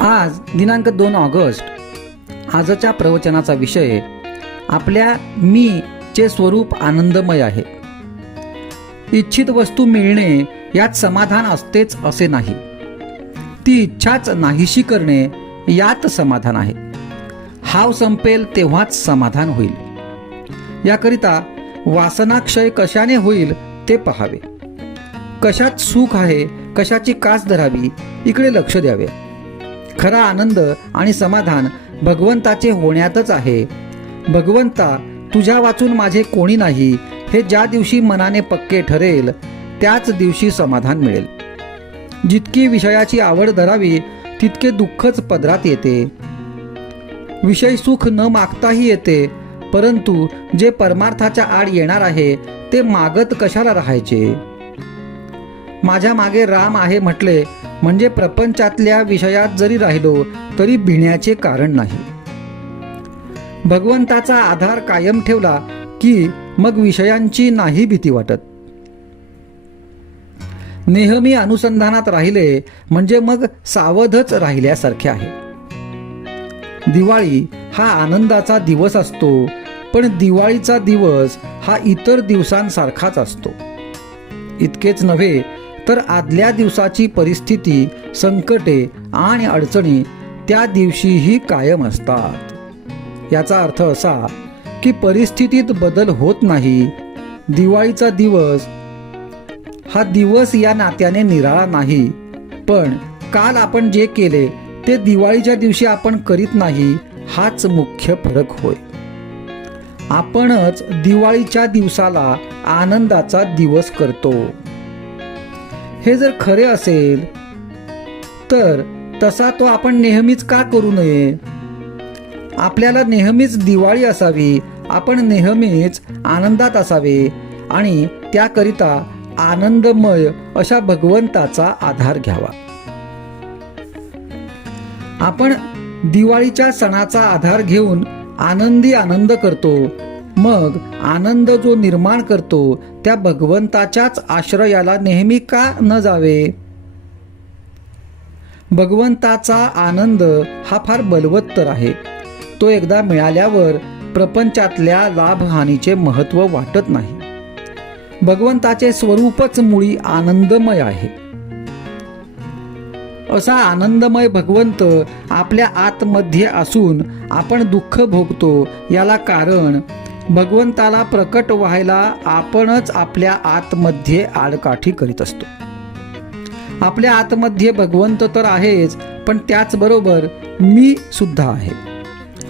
आज दिनांक 2 ऑगस्ट. आजच्या प्रवचनाचा विषय आपल्या मी चे स्वरूप आनंदमय आहे. इच्छित वस्तू मिळणे यात समाधान असतेच असे नाही. ती इच्छाच नाहीशी करणे यात समाधान आहे. हाव संपेल तेव्हाच समाधान होईल. याकरिता वासनाक्षय कशाने होईल ते पहावे. कशात सुख आहे, कशाची कास धरावी इकडे लक्ष द्यावे. खरा आनंद आणि समाधान भगवंताचे होण्यातच आहे. भगवंता तुझ्या वाचून माझे कोणी नाही हे ज्या दिवशी मनाने पक्के ठरेल त्याच दिवशी समाधान मिळेल. जितकी विषयाची आवड धरावी तितके दुःखच पदरात येते. विषय सुख न मागताही येते, परंतु जे परमार्थाच्या आड येणार आहे ते मागत कशाला राहायचे. माझ्या मागे राम आहे म्हटले म्हणजे प्रपंचातल्या विषयात जरी राहिलो तरी भिण्याचे कारण नाही. भगवंताचा आधार कायम ठेवला की मग विषयांची नाही भीती वाटत. नेहमी अनुसंधानात राहिले म्हणजे मग सावधच राहिल्यासारखे आहे. दिवाळी हा आनंदाचा दिवस असतो, पण दिवाळीचा दिवस हा इतर दिवसांसारखाच असतो. इतकेच नव्हे तर आदल्या दिवसाची परिस्थिती, संकटे आणि अडचणी त्या दिवशीही कायम असतात. याचा अर्थ असा की परिस्थितीत बदल होत नाही. दिवाळीचा दिवस हा दिवस या नात्याने निराळा नाही, पण काल आपण जे केले ते दिवाळीच्या दिवशी आपण करीत नाही हाच मुख्य फरक होय. आपणच दिवाळीच्या दिवसाला आनंदाचा दिवस करतो. हे जर खरे असेल तर तसा तो आपण नेहमीच का करू नये. आपल्याला नेहमीच दिवाळी असावी, आपण नेहमीच आनंदात असावे आणि त्याकरिता आनंदमय अशा भगवंताचा आधार घ्यावा. आपण दिवाळीच्या सणाचा आधार घेऊन आनंदी आनंद करतो. मग आनंद जो निर्माण करतो त्या भगवंताच्याच आश्रयाला नेहमी का न जावे. भगवंताचा आनंद हा फार बलवत्तर आहे. तो एकदा मिळाल्यावर प्रपंचातल्या लाभहानीचे महत्त्व वाटत नाही. भगवंताचे स्वरूपच मुळी आनंदमय आहे. असा आनंदमय भगवंत आपल्या आतमध्ये असून आपण दुःख भोगतो. याला कारण भगवंताला प्रकट व्हायला आपणच आपल्या आतमध्ये आडकाठी करीत असतो. आपल्या आतमध्ये भगवंत तर आहेच, पण त्याचबरोबर मी सुद्धा आहे.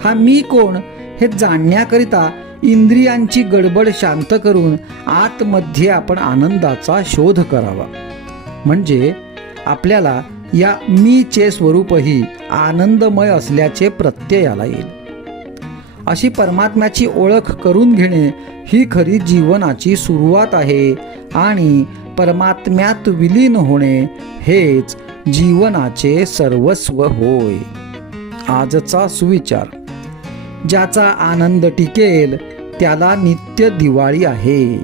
हा मी कोण हे जाणण्याकरिता इंद्रियांची गडबड शांत करून आतमध्ये आपण आनंदाचा शोध करावा. म्हणजे आपल्याला या मीचे स्वरूपही आनंदमय असल्याचे प्रत्ययाला येईल. अशी परमात्म्याची ओळख करून घेणे ही खरी जीवनाची सुरुवात आहे आणि परमात्म्यात विलीन होणे हेच जीवनाचे सर्वस्व होय. आजचा सुविचार. ज्याचा आनंद टिकेल त्याला नित्य दिवाळी आहे.